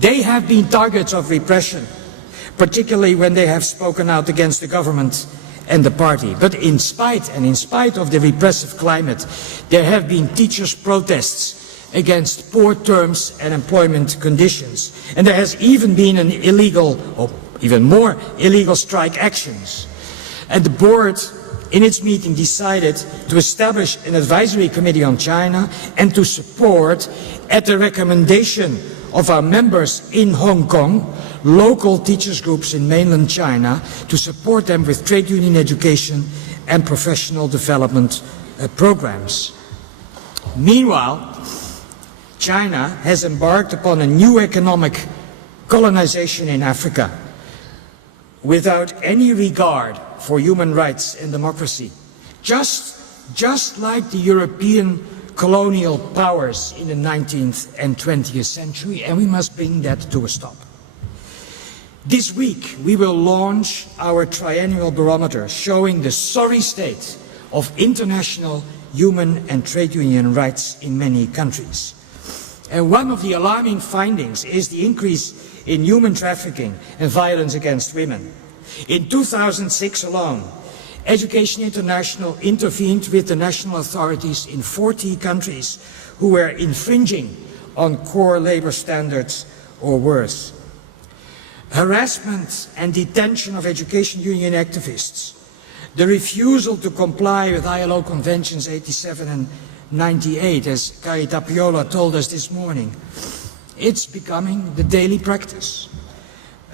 They have been targets of repression, particularly when they have spoken out against the government and the party. But in spite of the repressive climate, there have been teachers' protests against poor terms and employment conditions. And there has even been an illegal, or even more illegal strike actions. And the board, in its meeting, decided to establish an advisory committee on China and to support, at the recommendation of our members in Hong Kong, local teachers groups in mainland China to support them with trade union education and professional development programs. Meanwhile, China has embarked upon a new economic colonization in Africa without any regard for human rights and democracy, just like the European colonial powers in the 19th and 20th century, and we must bring that to a stop. This week we will launch our triennial barometer showing the sorry state of international human and trade union rights in many countries. And one of the alarming findings is the increase in human trafficking and violence against women. In 2006 alone, Education International intervened with the national authorities in 40 countries who were infringing on core labor standards or worse. Harassment and detention of education union activists, the refusal to comply with ILO Conventions 87 and 98, as Kari Tapiola told us this morning, it's becoming the daily practice.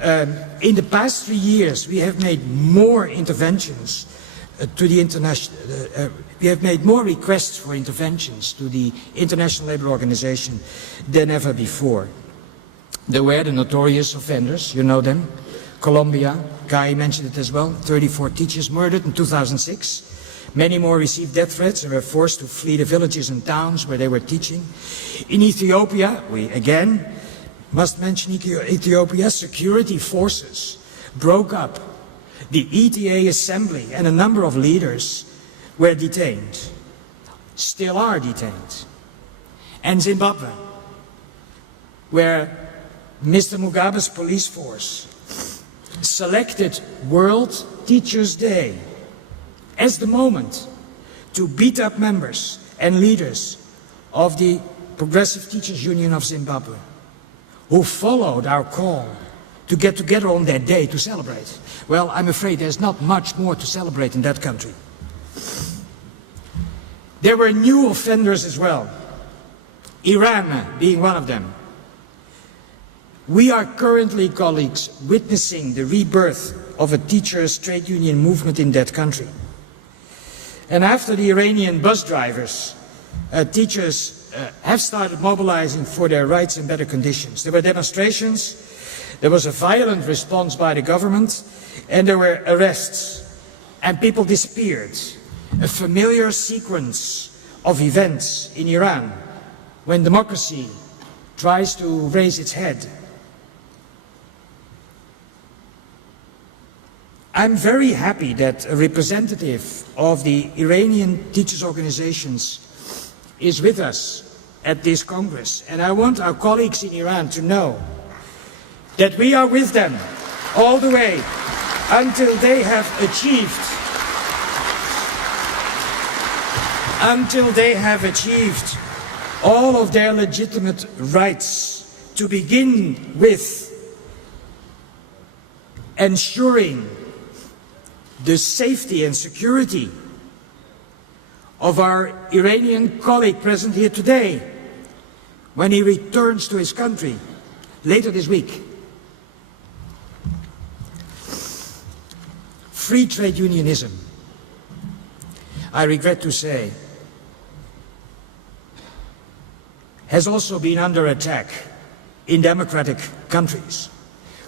In the past 3 years, we have made more interventions to the international. We have made more requests for interventions to the International Labour Organization than ever before. There were the notorious offenders, you know them. Colombia, Kai mentioned it as well, 34 teachers murdered in 2006. Many more received death threats and were forced to flee the villages and towns where they were teaching. In Ethiopia, we again must mention Ethiopia, security forces broke up the ETA assembly and a number of leaders were detained, still are detained. And Zimbabwe, where Mr. Mugabe's police force selected World Teachers' Day as the moment to beat up members and leaders of the Progressive Teachers Union of Zimbabwe, who followed our call to get together on that day to celebrate. Well, I'm afraid there's not much more to celebrate in that country. There were new offenders as well, Iran being one of them. We are currently, colleagues, witnessing the rebirth of a teachers' trade union movement in that country. And after the Iranian bus drivers, teachers have started mobilizing for their rights and better conditions. There were demonstrations, there was a violent response by the government, and there were arrests, and people disappeared. A familiar sequence of events in Iran when democracy tries to raise its head. I'm very happy that a representative of the Iranian teachers' organizations is with us at this Congress. And I want our colleagues in Iran to know that we are with them all the way until they have achieved all of their legitimate rights, to begin with ensuring the safety and security of our Iranian colleague present here today when he returns to his country later this week. Free trade unionism, I regret to say, has also been under attack in democratic countries,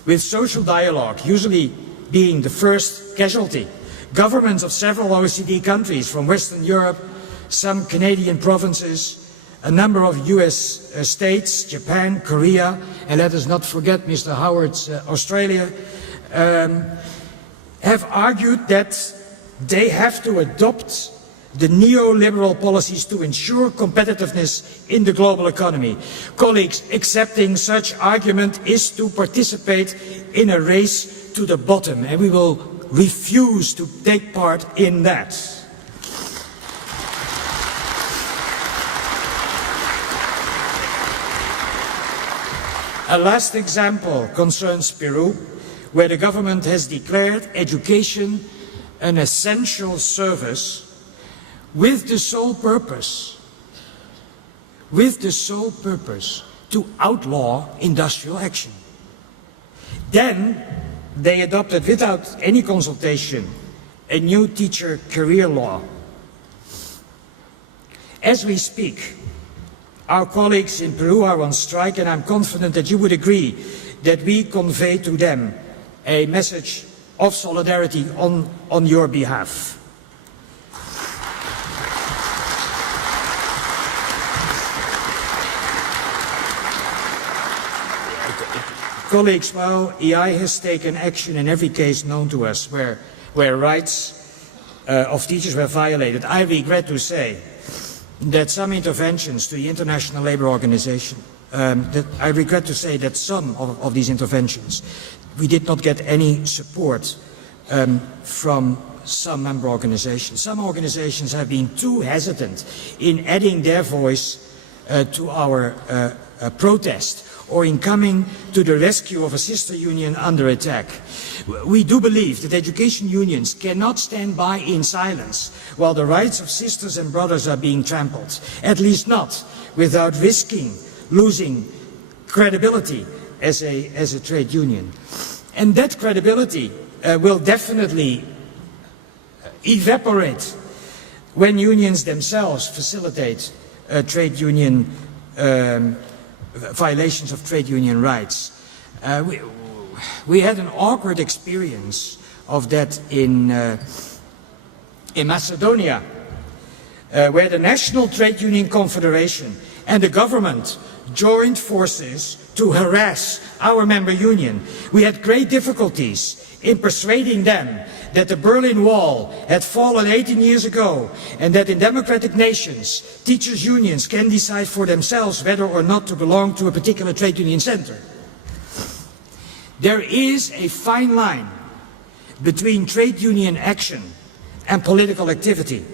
with social dialogue usually being the first casualty. Governments of several OECD countries from Western Europe, some Canadian provinces, a number of US states, Japan, Korea, and let us not forget Mr. Howard's Australia, have argued that they have to adopt the neoliberal policies to ensure competitiveness in the global economy. Colleagues, accepting such argument is to participate in a race to the bottom, and we will refuse to take part in that. A last example concerns Peru, where the government has declared education an essential service with the sole purpose to outlaw industrial action. Then they adopted, without any consultation, a new teacher career law. As we speak, our colleagues in Peru are on strike, and I'm confident that you would agree that we convey to them a message of solidarity on your behalf. Colleagues, while EI has taken action in every case known to us where rights of teachers were violated, I regret to say that some interventions to the International Labour Organization, I regret to say that some of these interventions, we did not get any support from some member organizations. Some organizations have been too hesitant in adding their voice to our protest, or in coming to the rescue of a sister union under attack. We do believe that education unions cannot stand by in silence while the rights of sisters and brothers are being trampled, at least not without risking losing credibility as a trade union. And that credibility will definitely evaporate when unions themselves facilitate trade union violations of trade union rights. We had an awkward experience of that in Macedonia, where the National Trade Union Confederation and the government joined forces to harass our member union. We had great difficulties in persuading them that the Berlin Wall had fallen 18 years ago, and that in democratic nations, teachers' unions can decide for themselves whether or not to belong to a particular trade union center. There is a fine line between trade union action and political activity.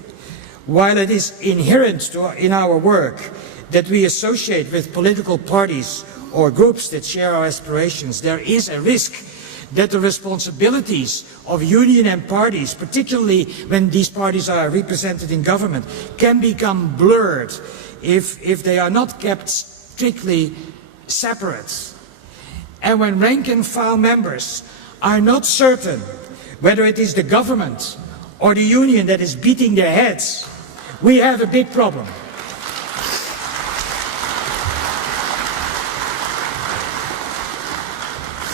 While it is inherent in our work that we associate with political parties or groups that share our aspirations, there is a risk that the responsibilities of union and parties, particularly when these parties are represented in government, can become blurred if they are not kept strictly separate. And when rank and file members are not certain whether it is the government or the union that is beating their heads, we have a big problem.